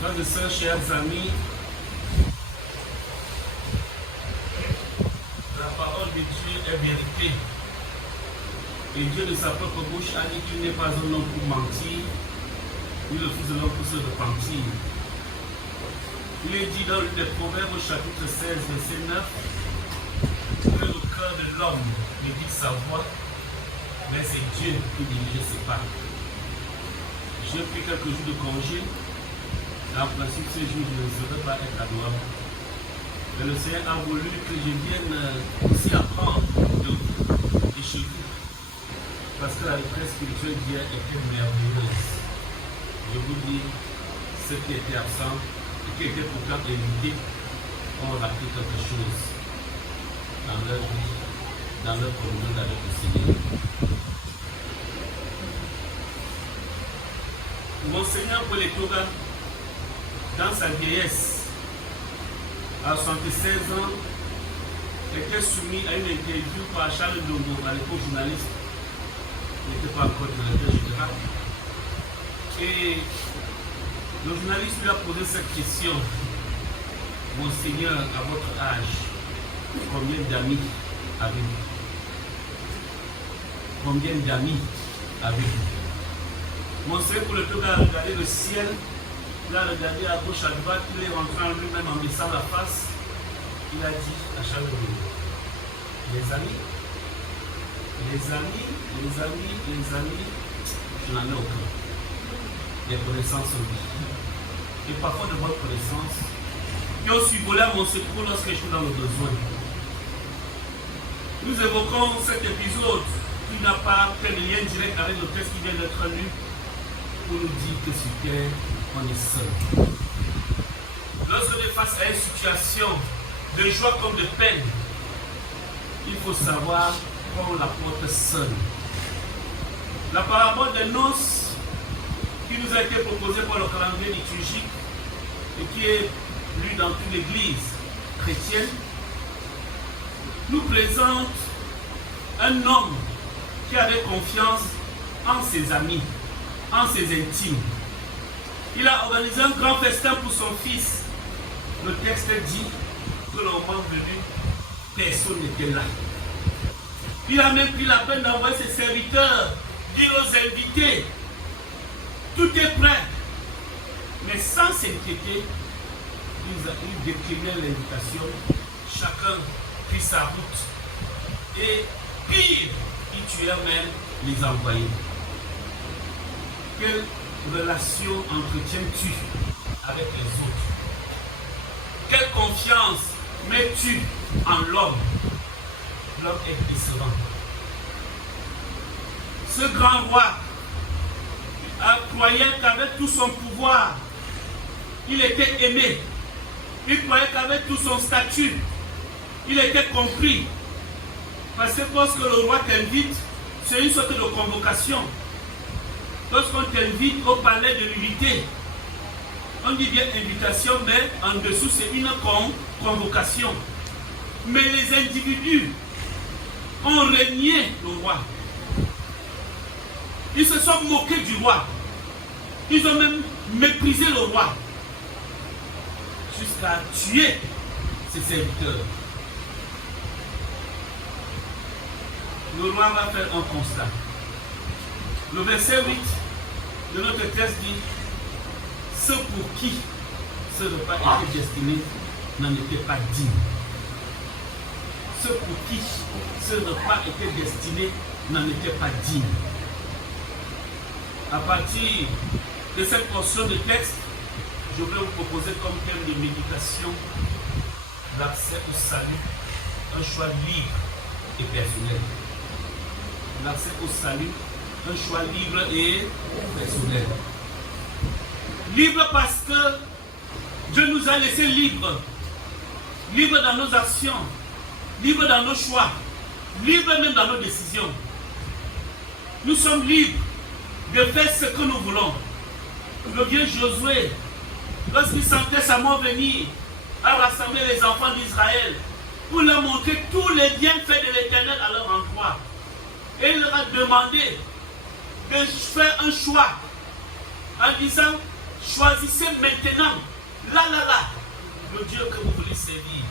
Frères et sœurs, chers amis, la parole de Dieu est vérité. Et Dieu de sa propre bouche a dit qu'il n'est pas un homme pour mentir, ni le fils de l'homme pour se repentir. Il est dit dans le Proverbes au chapitre 16, verset 9, que le cœur de l'homme médite sa voix, mais c'est Dieu qui dirige ses pas. J'ai pris quelques jours de congé. En principe, ce jour, je ne serais pas être adorable. Mais le Seigneur a voulu que je vienne ici apprendre de vous et chez vous. Parce que la retraite spirituelle d'hier était merveilleuse. Je vous dis, ceux qui étaient absents et qui étaient pourtant invités ont raté quelque chose dans leur vie, dans leur communion avec le Seigneur. Monseigneur Poletoga, dans sa vieillesse, à 76 ans, était soumis à une interview par Charles Ndongo, à l'époque journaliste. Il n'était pas encore directeur général. Et le journaliste lui a posé cette question. Monseigneur, à votre âge, combien d'amis avez-vous? Combien d'amis avez-vous? Monseigneur Poletoga a regardé le ciel. Il a regardé à gauche, à droite, il est rentré en lui-même en baissant la face. Il a dit à Charles Ndongo, les amis, je n'en ai aucun. Les connaissances oui. Et parfois de votre connaissance, qui ont survolé à mon secours lorsque je suis dans le besoin. Nous évoquons cet épisode qui n'a pas quel lien direct avec le texte qui vient d'être lu pour nous dire que sur terre, on est seul. Lorsque on est face à une situation de joie comme de peine, il faut savoir qu'on la porte seul. La parabole des noces qui nous a été proposée par le calendrier liturgique et qui est lue dans toute l'église chrétienne nous présente un homme qui avait confiance en ses amis, en ses intimes. Il a organisé un grand festin pour son fils. Le texte dit que le moment venu, personne n'était là. Il a même pris la peine d'envoyer ses serviteurs, dire aux invités, tout est prêt. Mais sans s'inquiéter, il déclinait l'invitation. Chacun prit sa route. Et pire, ils tuèrent même les envoyés. Quelle relation entretiens-tu avec les autres? Quelle confiance mets-tu en l'homme? L'homme est décevant. Ce grand roi croyait qu'avec tout son pouvoir, il était aimé. Il croyait qu'avec tout son statut, il était compris. Parce que lorsque le roi t'invite, c'est une sorte de convocation. Lorsqu'on t'invite au palais de l'unité, on dit bien invitation, mais en dessous c'est une convocation. Mais les individus ont régné le roi. Ils se sont moqués du roi. Ils ont même méprisé le roi. Jusqu'à tuer ses serviteurs. Le roi va faire un constat. Le verset 8 de notre texte dit: ceux pour qui ce repas était destiné n'en étaient pas dignes. Ceux pour qui ce repas était destiné n'en étaient pas dignes. À partir de cette portion de texte, je vais vous proposer comme thème de méditation l'accès au salut, un choix libre et personnel. L'accès au salut, un choix libre et personnel. Libre parce que Dieu nous a laissés libres. Libres dans nos actions, libres dans nos choix, libres même dans nos décisions. Nous sommes libres de faire ce que nous voulons. Le vieux Josué, lorsqu'il sentait sa mort venir, a rassemblé les enfants d'Israël pour leur montrer tous les bienfaits de l'Éternel à leur endroit. Et il leur a demandé de faire un choix en disant: Choisissez maintenant, là, le Dieu que vous voulez servir.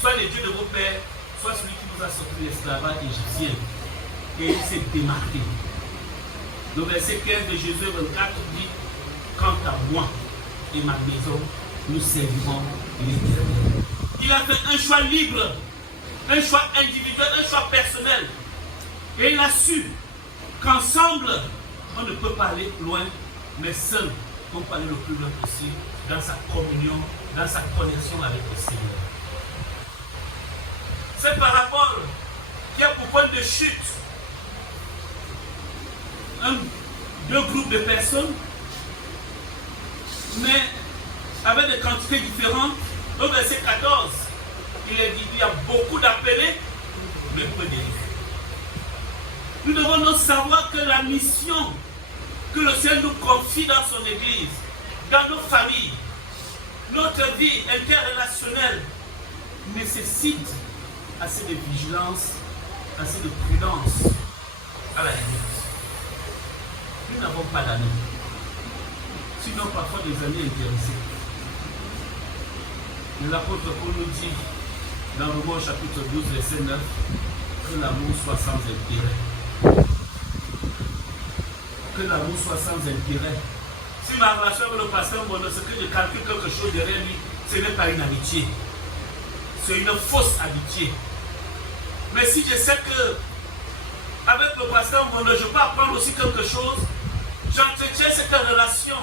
Soit le Dieu de vos pères, soit celui qui vous a sorti de l'esclavage égyptien. Et il s'est démarqué. Le verset 15 de Jésus 24 dit, quant à moi et ma maison, nous servirons l'Éternel. Il a fait un choix libre, un choix individuel, un choix personnel. Et il a su qu'ensemble, on ne peut pas aller loin, mais seul, on peut aller le plus loin possible dans sa communion, dans sa connexion avec le Seigneur. C'est par rapport qui a pour point de chute deux groupes de personnes, mais avec des quantités différentes. Au verset 14, il est dit qu'il y a beaucoup d'appelés, mais peu d'élus. Nous devons donc savoir que la mission que le Seigneur nous confie dans son Église, dans nos familles, notre vie interrelationnelle nécessite assez de vigilance, assez de prudence à la limite. Nous n'avons pas d'amis, sinon parfois des amis intéressés. L'apôtre Paul nous dit dans Romains chapitre 12, verset 9, que l'amour soit sans intérêt. Que l'amour soit sans intérêt. Si ma relation avec le pasteur Mono, c'est que je calcule quelque chose derrière lui, ce n'est pas une amitié. C'est une fausse amitié. Mais si je sais que avec le pasteur Mono, je peux apprendre aussi quelque chose, j'entretiens cette relation.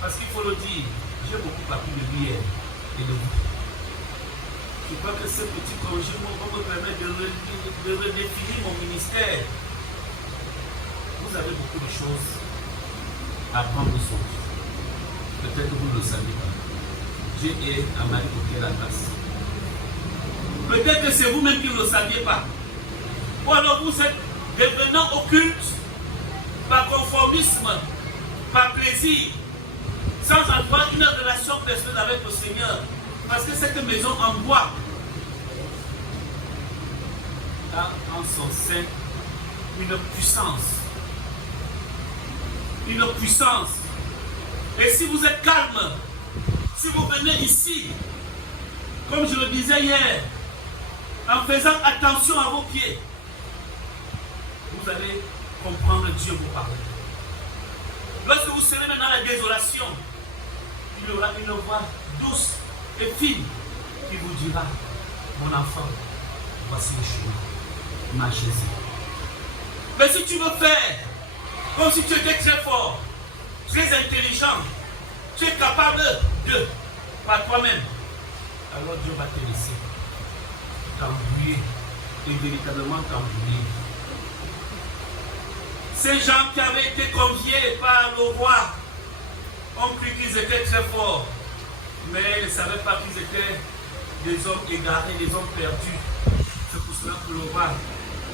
Parce qu'il faut le dire, j'ai beaucoup appris de lui et de vous. Je crois que ce petit congé va me permettre de redéfinir mon ministère. Vous avez beaucoup de choses à apprendre sur Dieu. Peut-être que vous ne le savez pas. Dieu est à Marie pour la grâce. Peut-être que c'est vous-même qui ne le saviez pas. Ou alors vous êtes devenant occulte par conformisme, par plaisir, sans avoir une relation personnelle avec le Seigneur. Parce que cette maison en bois a en son sein une puissance. Une puissance. Et si vous êtes calme, si vous venez ici, comme je le disais hier, en faisant attention à vos pieds, vous allez comprendre Dieu vous parler. Lorsque vous serez dans la désolation, il y aura une voix douce et fine qui vous dira, mon enfant, voici le chemin, marchez-y. Mais si tu veux faire comme si tu étais très fort, très intelligent, tu es capable de, par toi-même, alors Dieu va te laisser t'embrouiller et véritablement t'embrouiller. Ces gens qui avaient été conviés par le roi ont cru qu'ils étaient très forts, mais ils ne savaient pas qu'ils étaient des hommes égarés, des hommes perdus. C'est pour cela que le roi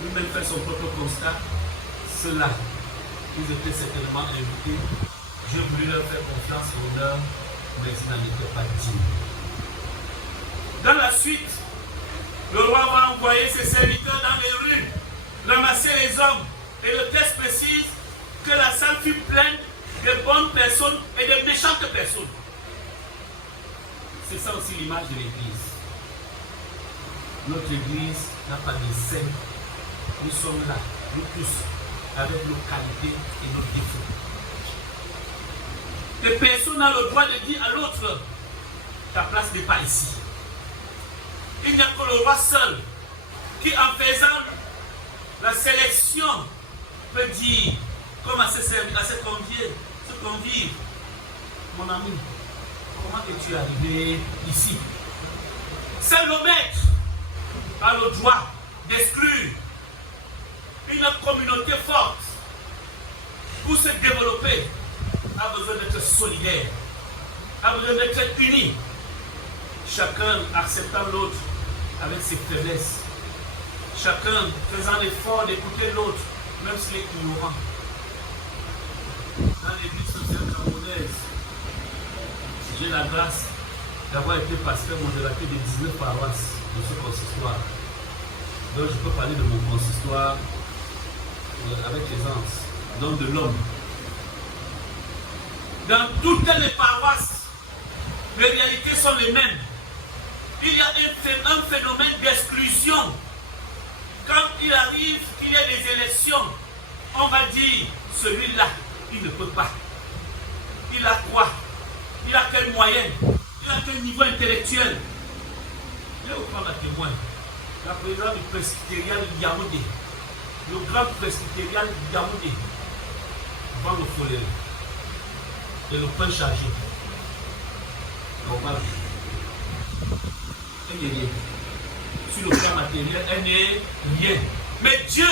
lui-même fait son propre constat. Ceux-là, ils étaient certainement invités. Dieu voulait leur faire confiance et honneur, mais ils n'en étaient pas dignes. Dans la suite, le roi va envoyer ses serviteurs dans les rues, ramasser les hommes. Et le texte précise que la salle fut pleine de bonnes personnes et de méchantes personnes. C'est ça aussi l'image de l'Église. Notre Église n'a pas de saints. Nous sommes là, nous tous, avec nos qualités et nos défauts. Et personne n'a le droit de dire à l'autre, ta place n'est pas ici. Il n'y a que le roi seul qui, en faisant la sélection, peut dire, comme à ses conviés, mon ami, comment es-tu arrivé ici? Seul le maître a le droit d'exclure une communauté forte pour se développer, a besoin d'être solidaire, a besoin d'être uni, chacun acceptant l'autre avec ses faiblesses, chacun faisant l'effort d'écouter l'autre, même s'il est ignorant. Dans l'église sociale camerounaise, j'ai la grâce d'avoir été pasteur modérateur de 19 paroisses de ce consistoire. Donc je peux parler de mon consistoire avec aisance, donc de l'homme. Dans toutes les paroisses, les réalités sont les mêmes. Il y a un phénomène d'exclusion. Quand il arrive qu'il y a des élections, on va dire, celui-là, il ne peut pas. Il a quoi? Il a quelle moyenne? Il a quel niveau intellectuel? Je vais vous prendre un témoin. La présidente du presbytérial Yaoundé, le grand presbytérial Yaoundé, vend le follet et le pain chargé. Normal. Elle n'est rien. Sur le plan matériel, elle n'est rien. Mais Dieu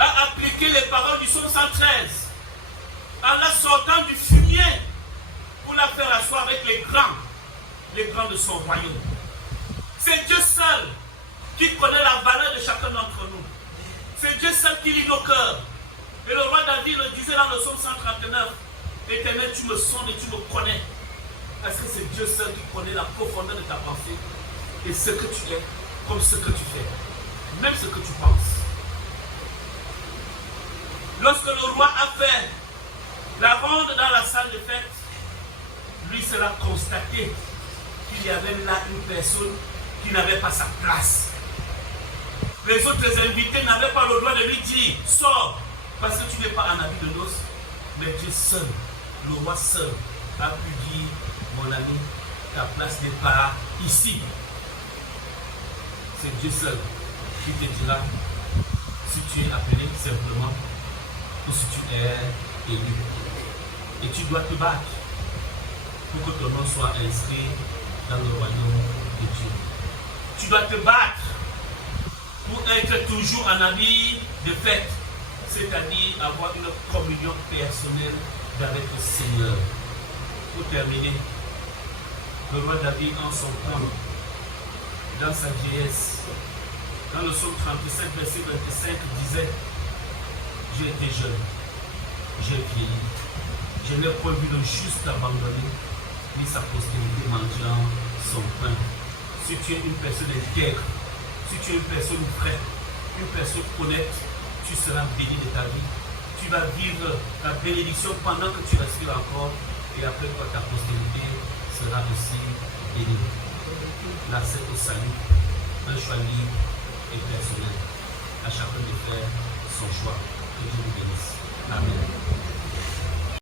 a appliqué les paroles du psaume 113 en la sortant du fumier pour la faire asseoir avec les grands de son royaume. C'est Dieu seul qui connaît la valeur de chacun d'entre nous. C'est Dieu seul qui lit nos cœurs. Et le roi David le disait dans le psaume 139, Éternel, tu me sondes et tu me connais. Parce que c'est Dieu seul qui connaît la profondeur de ta pensée et ce que tu es, comme ce que tu fais, même ce que tu penses. Lorsque le roi a fait la ronde dans la salle de fête, lui s'est constaté qu'il y avait là une personne qui n'avait pas sa place. Les autres invités n'avaient pas le droit de lui dire « Sors !» parce que tu n'es pas un habit de noces. Mais Dieu seul, le roi seul, a pu dire « Mon ami, ta place n'est pas ici. » C'est Dieu seul qui te dira si tu es appelé simplement ou si tu es élu. Et tu dois te battre pour que ton nom soit inscrit dans le royaume de Dieu. Tu dois te battre pour être toujours en habit de fête, c'est-à-dire avoir une communion personnelle avec le Seigneur. Pour terminer, le roi David en son temps, dans sa vieillesse, dans le psaume 37, verset 25, disait « J'ai été jeune, j'ai vieilli, je n'ai pas vu le juste abandonné, ni sa postérité mendiant son pain. » Si tu es une personne intègre, si tu es une personne vraie, une personne honnête, tu seras béni de ta vie. Tu vas vivre la bénédiction pendant que tu respires encore et après toi ta postérité sera aussi bénie. Là c'est au salut, un choix libre et personnel. À chacun de faire son choix. Que Dieu vous bénisse. Amen.